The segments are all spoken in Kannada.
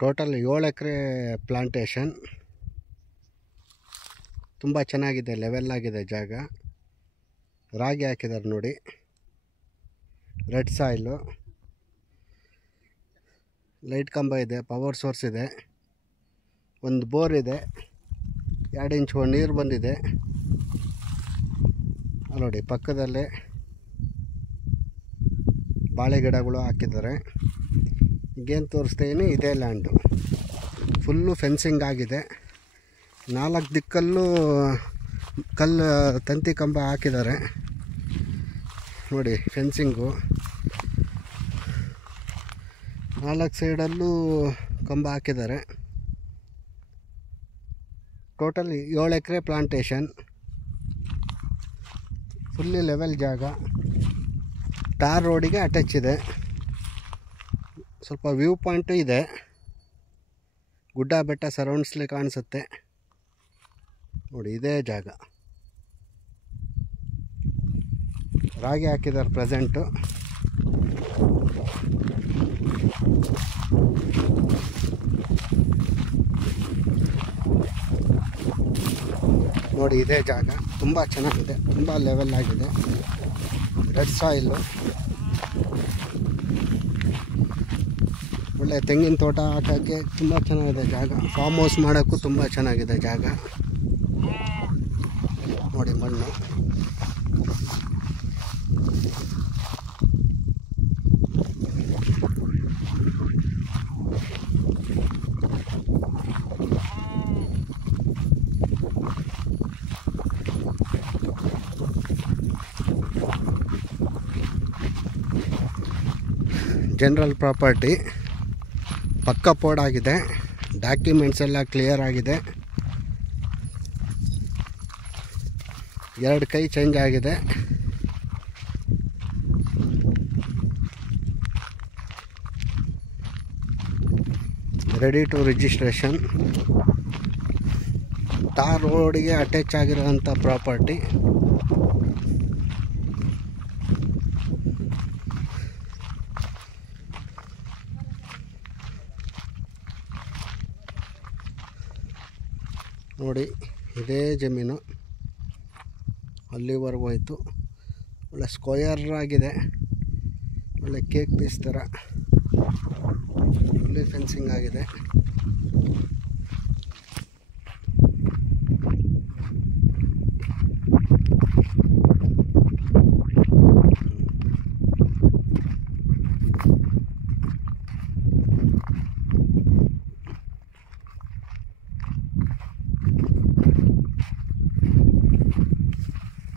ಟೋಟಲ್ 7 ಎಕರೆ ಪ್ಲಾಂಟೇಶನ್. ತುಂಬ ಚೆನ್ನಾಗಿದೆ, ಲೆವೆಲ್ ಆಗಿದೆ ಜಾಗ. ರಾಗಿ ಹಾಕಿದ್ದಾರೆ ನೋಡಿ, ರೆಡ್ ಸಾಯಿಲು, ಲೈಟ್ ಕಂಬ ಇದೆ, ಪವರ್ ಸೋರ್ಸ್ ಇದೆ, ಒಂದು ಬೋರ್ ಇದೆ, 2 ಇಂಚ್ ನೀರು ಬಂದಿದೆ ನೋಡಿ. ಪಕ್ಕದಲ್ಲೇ ಬಾಳೆ ಗಿಡಗಳು ಹಾಕಿದ್ದಾರೆ. ಈಗೇನು ತೋರಿಸ್ತೀನಿ, ಇದೇ ಲ್ಯಾಂಡು ಫುಲ್ಲು ಫೆನ್ಸಿಂಗ್ ಆಗಿದೆ. 4 ದಿಕ್ಕಲ್ಲೂ ಕಲ್ಲು ತಂತಿ ಕಂಬ ಹಾಕಿದ್ದಾರೆ ನೋಡಿ. ಫೆನ್ಸಿಂಗು 4 ಸೈಡಲ್ಲೂ ಕಂಬ ಹಾಕಿದ್ದಾರೆ. ಟೋಟಲ್ 7 ಎಕರೆ ಪ್ಲಾಂಟೇಶನ್, ಫುಲ್ಲಿ ಲೆವೆಲ್ ಜಾಗ. ಟಾರ್ ರೋಡಿಗೆ ಅಟ್ಯಾಚ್ ಇದೆ. ಸ್ವಲ್ಪ ವ್ಯೂ ಪಾಯಿಂಟು ಇದೆ, ಗುಡ್ಡ ಬೆಟ್ಟ ಸರೌಂಡ್ಸ್ಲಿ ಕಾಣಿಸುತ್ತೆ ನೋಡಿ. ಇದೇ ಜಾಗ. ರಾಗಿ ಹಾಕಿದ್ದಾರೆ ಪ್ರೆಸೆಂಟು. ನೋಡಿ ಇದೇ ಜಾಗ, ತುಂಬ ಚೆನ್ನಾಗಿದೆ, ತುಂಬ ಲೆವೆಲ್ ಆಗಿದೆ. ರೆಡ್ ಸಾಯಿಲು, ಒಳ್ಳೆ ತೆಂಗಿನ ತೋಟ ಹಾಕೋಕ್ಕೆ ತುಂಬ ಚೆನ್ನಾಗಿದೆ ಜಾಗ. ಫಾರ್ಮ್ ಹೌಸ್ ಮಾಡೋಕ್ಕೂ ತುಂಬ ಚೆನ್ನಾಗಿದೆ ಜಾಗ ನೋಡಿ. ಮಣ್ಣು ಜನರಲ್ ಪ್ರಾಪರ್ಟಿ, ಪಕ್ಕ ಪೋಡ್ ಆಗಿದೆ. ಡಾಕ್ಯುಮೆಂಟ್ಸ್ ಎಲ್ಲ ಕ್ಲಿಯರ್ ಆಗಿದೆ. 2 ಕೈ ಚೇಂಜ್ ಆಗಿದೆ. Ready to registration. ಟಾರ್ ರೋಡಿಗೆ ಅಟ್ಯಾಚ್ ಆಗಿರೋಂಥ ಪ್ರಾಪರ್ಟಿ. ನೋಡಿ ಇದೇ ಜಮೀನು, ಅಲ್ಲಿವರೆಗೂ ಹೋಯ್ತು. ಒಳ್ಳೆ ಸ್ಕ್ವಯರ್ ಆಗಿದೆ, ಒಳ್ಳೆ ಕೇಕ್ ಪೀಸ್ ಥರ. ಒಳ್ಳೆ ಫೆನ್ಸಿಂಗ್ ಆಗಿದೆ.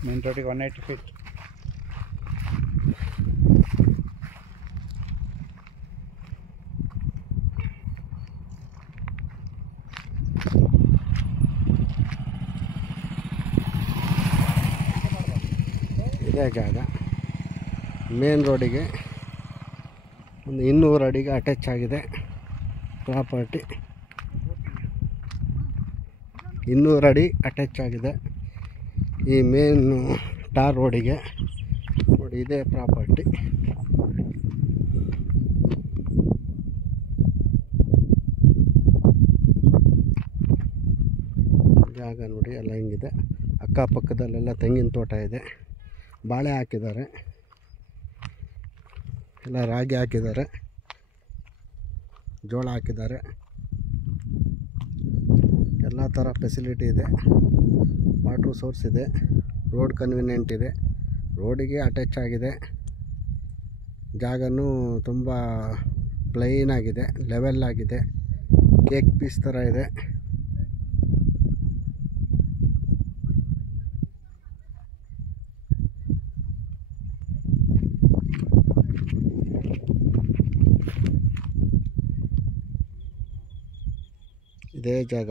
ಮೇನ್ ರೋಡಿಗೆ 180 ಫೀಟ್. ಇದೇ ಜಾಗ ಮೇನ್ ರೋಡಿಗೆ ಒಂದು 200 ಅಡಿಗೆ ಅಟ್ಯಾಚ್ ಆಗಿದೆ ಪ್ರಾಪರ್ಟಿ. 200 ಅಡಿ ಅಟ್ಯಾಚ್ ಆಗಿದೆ ಈ ಮೇನ್ ಟಾರ್ ರೋಡಿಗೆ ನೋಡಿ. ಇದೇ ಪ್ರಾಪರ್ಟಿ. ಜಾಗ ನೋಡಿ ಎಲ್ಲ ಹಿಂಗಿದೆ. ಅಕ್ಕಪಕ್ಕದಲ್ಲೆಲ್ಲ ತೆಂಗಿನ ತೋಟ ಇದೆ, ಬಾಳೆ ಹಾಕಿದ್ದಾರೆ, ಎಲ್ಲ ರಾಗಿ ಹಾಕಿದ್ದಾರೆ, ಜೋಳ ಹಾಕಿದ್ದಾರೆ. ಎಲ್ಲ ಥರ ಫೆಸಿಲಿಟಿ ಇದೆ. ವಾಟ್ರ್ ಸೋರ್ಸ್ ಇದೆ, ರೋಡ್ ಕನ್ವೀನಿಯೆಂಟ್ ಇದೆ, ರೋಡಿಗೆ ಅಟ್ಯಾಚ್ ಆಗಿದೆ. ಜಾಗನೂ ತುಂಬ ಪ್ಲೈನ್ ಆಗಿದೆ, ಲೆವೆಲ್ ಆಗಿದೆ, ಕೇಕ್ ಪೀಸ್ ಥರ ಇದೆ. ಇದೇ ಜಾಗ.